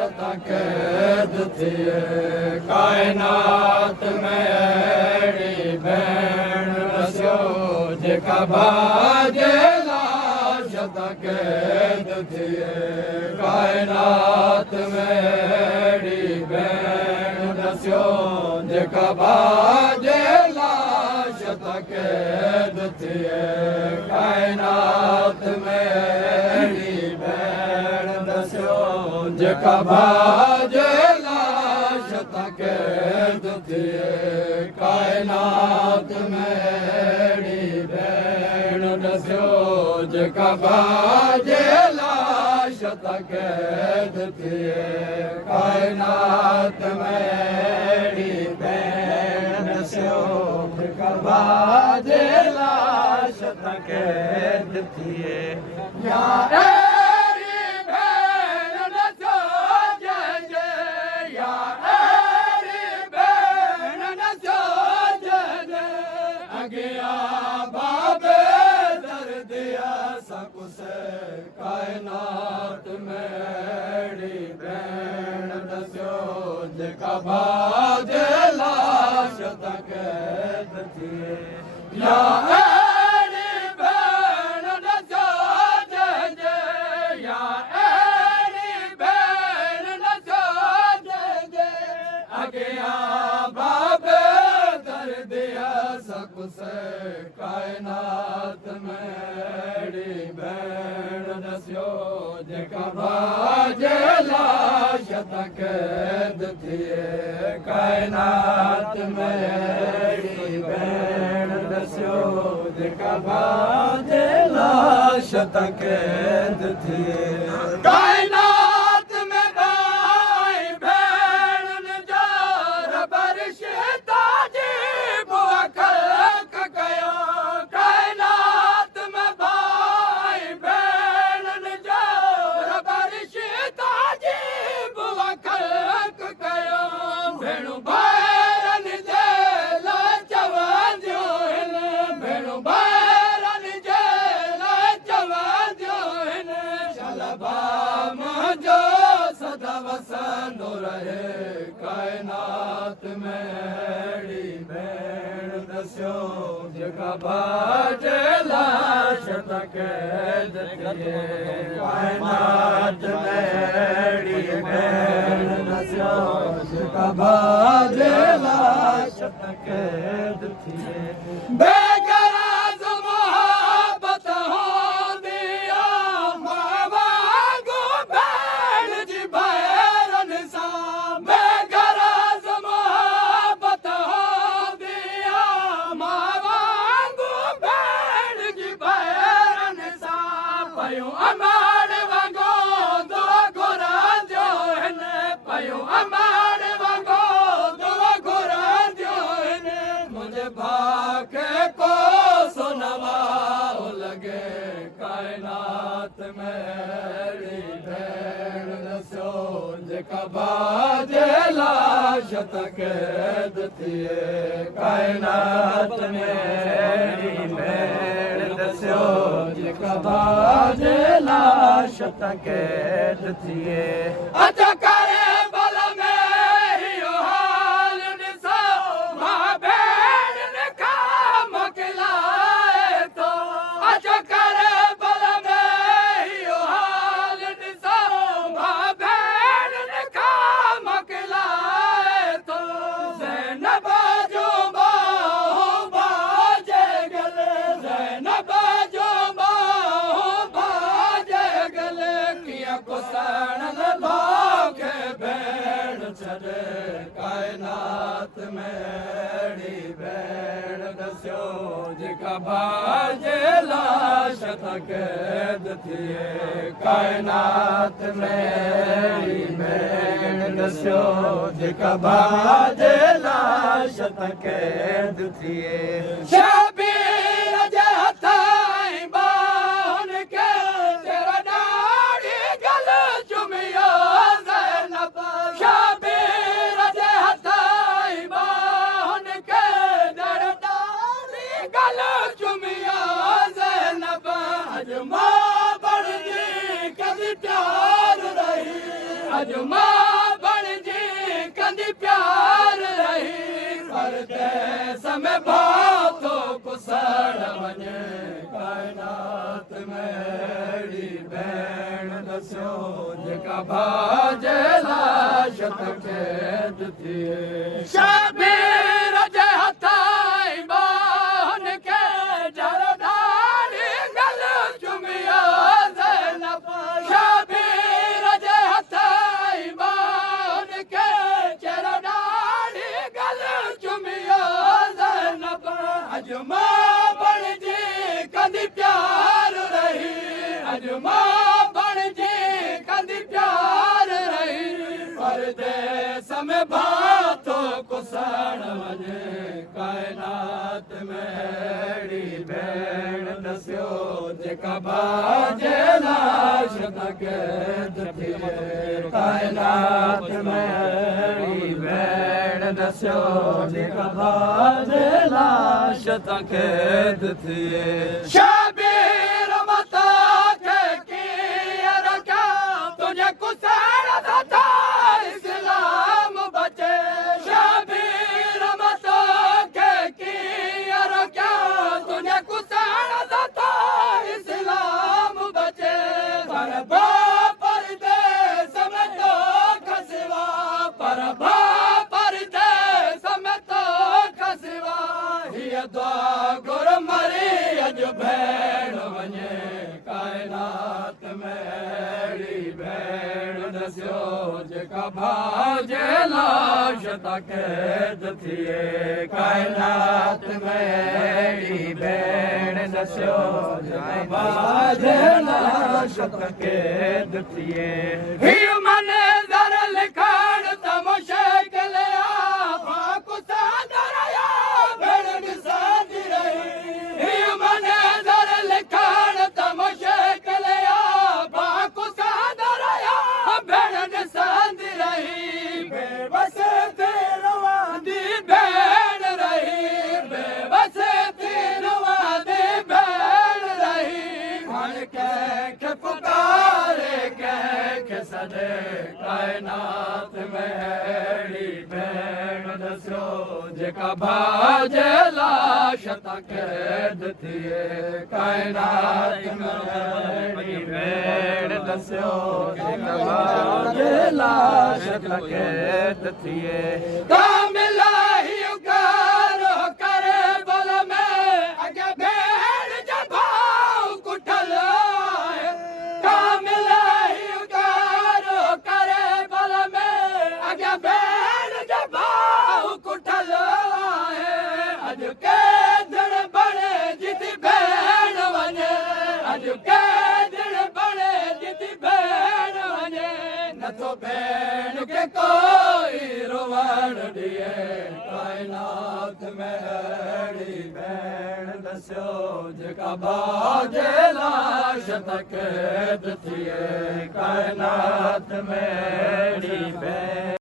कैद थिए काइनात में अहिड़ी भेण रसियो जेका बाजे लाश तां कैद थिए काइनात में अहिड़ी भेण रसियो जेका बाजे लाश तां कैद थिए काइनात में अहिड़ी भेण रसियो जेका बाजे लाश तां कैद थिए काइनात में अहिड़ी भेण रसियो जेका बाजे लाश तां कैद थिए काइनात में अहिड़ी भेण रसियो जेका बाजे लाश तां कैद थिए या काइनात में अहिड़ी भेण रसियो जेका बाजे लाश तां कैद थिए या अहिड़ी भेण रसियो या अहिड़ी भेण रसियो अॻियां बाबे दर्दिया सकुस काइनात में अहिड़ी भेण रसियो जेका बाजे लाश तां कैद थिए काइनात में अहिड़ी भेण रसियो जेका बाजे लाश तां कैद थिए काइनात में भाई भेण जो रबर शिता जी बुआ खल्क कयो काइनात में भाई भेण जो रबर शिता जी बुआ खल्क कयो भेणु भाइरन जे लाइ चवंदियूं आहिनि भेणु भाइरन जे लाइ चवंदियूं आहिनि शलबा मुंहिंजो सदा वसंदो रहे काइनात में अहिड़ी भेण रसियो जेका बाजे लाश तां कैद थिए काइनात में अहिड़ी भेण रसियो जेका बाजे लाश तां कैद थिए बेगराज़ मोहब्बत हूंदी आहे मां वांगुरु भेण जी भैरन सां बेगराज़ मोहब्बत हूंदी आहे मां वांगुरु भेण जी भैरन सां पयूं अमाड़ वांगुरु दुआ घुरंदियूं आहिनि पयूं अमाड़ वांगुरु दुआ घुरंदियूं आहिनि मुंहिंजे भाउ खे को सुनवाओ लॻे काइनात में अहिड़ी भेण रसियो जेका बाजे लाश तां कैद थिए काइनात में अहिड़ी भेण रसियो जेका बाजे लाश तां कैद थिए अचा करे बल में इहो हाल ॾिसो मां भेण खां मोकिलाए थो अचा करे बल में इहो हाल ॾिसो मां भेण खां मोकिलाए थो ज़ैनब जूं बाहूं बाजे गले ज़ैनब जूं बाहूं बाजे गले कीअं कुसण भाउ खे भेण छॾे काइनात में अहिड़ी भेण रसियो जेका बाजे लाश तां कैद थिए काइनात में अहिड़ी भेण रसियो जेका बाजे लाश तां कैद थिए शबीर जे हथां बाहुनि खे तेरा ॾाढी गल चुमियो ज़ैनब शबीर जे हथां बाहुनि खे तेरा ॾाढी गल चुमियो ज़ैनब अॼु मां बणजी कदी प्यार रही अॼु अॼु मां बणिजी कंदी प्यार रही परदेस में भाउ थो कुसण वञे काइनात में अहिड़ी भेण ॾसियो जेका भाउ जे लाश ते क़ैद थिए शबीर जे हथ ई बाहुनि खे जरदारी गल चुमियो ज़ैनब शबीर जे हथ ई बाहुनि खे जरदारी गल चुमियो ज़ैनब अॼु मां बणिजी कंदी प्यार रही अॼु मां बणिजी कंदी प्यार रही परदेस में भाउ थो कुसण वञे काइनात में अहिड़ी भेण ॾसियो जेका भाउ जे लाश ते क़ैद थिए काइनात में अहिड़ी भेण ॾसियो जेका भाउ जे लाश ते क़ैद थिए शबीर मता खे कीअं रखिया तुंहिंजे कुसण था इस्लाम बचे शबीर मता खे कीअं रखिया तुंहिंजे कुसण था इस्लाम बचे पर परदेस में तो खसिवा पर परदेस में तो खसिवा हीअ दुआ घुर मरी अॼु भेण वञे काइनात में अहिड़ी भेण ॾसियो जेका भाउ जे लाश ते क़ैद थिए काइनात में अहिड़ी भेण ॾसियो जेका भाउ जे लाश ते क़ैद थिए हीअ मंज़र लिखण त मुश्किल भेण ॾिसंदी रही हीअ मंज़र लिखण त मुश्किल भेण ॾिसंदी रही बेबस थी रवंदी भेण रही बेबस थी रवंदी भेण रही हाणे कंहिंखे पुकारे कंहिंखे सॾे काइनात में अहिड़ी भेण ॾसियो जेका भाउ जे लाश ते क़ैद थिए काइनात में अहिड़ी भेण ॾसियो जेका भाउ जे लाश ते क़ैद थिए कामिल ही गारो करे बल में अॻे भेण जो भाउ कुठल आहे कामिल ही गारो करे बल में अॻे भेण जो भाउ कुठल आहे अॼु केदड़ बणे जिती भेण वञे अॼु केदड़ बणे जिती भेण वञे नथो भेण खे कोई रोवण ॾिए काइनात में अहिड़ी भेण ॾसियो जेका भाउ जे लाश ते क़ैद थिए काइनात में अहिड़ी भेण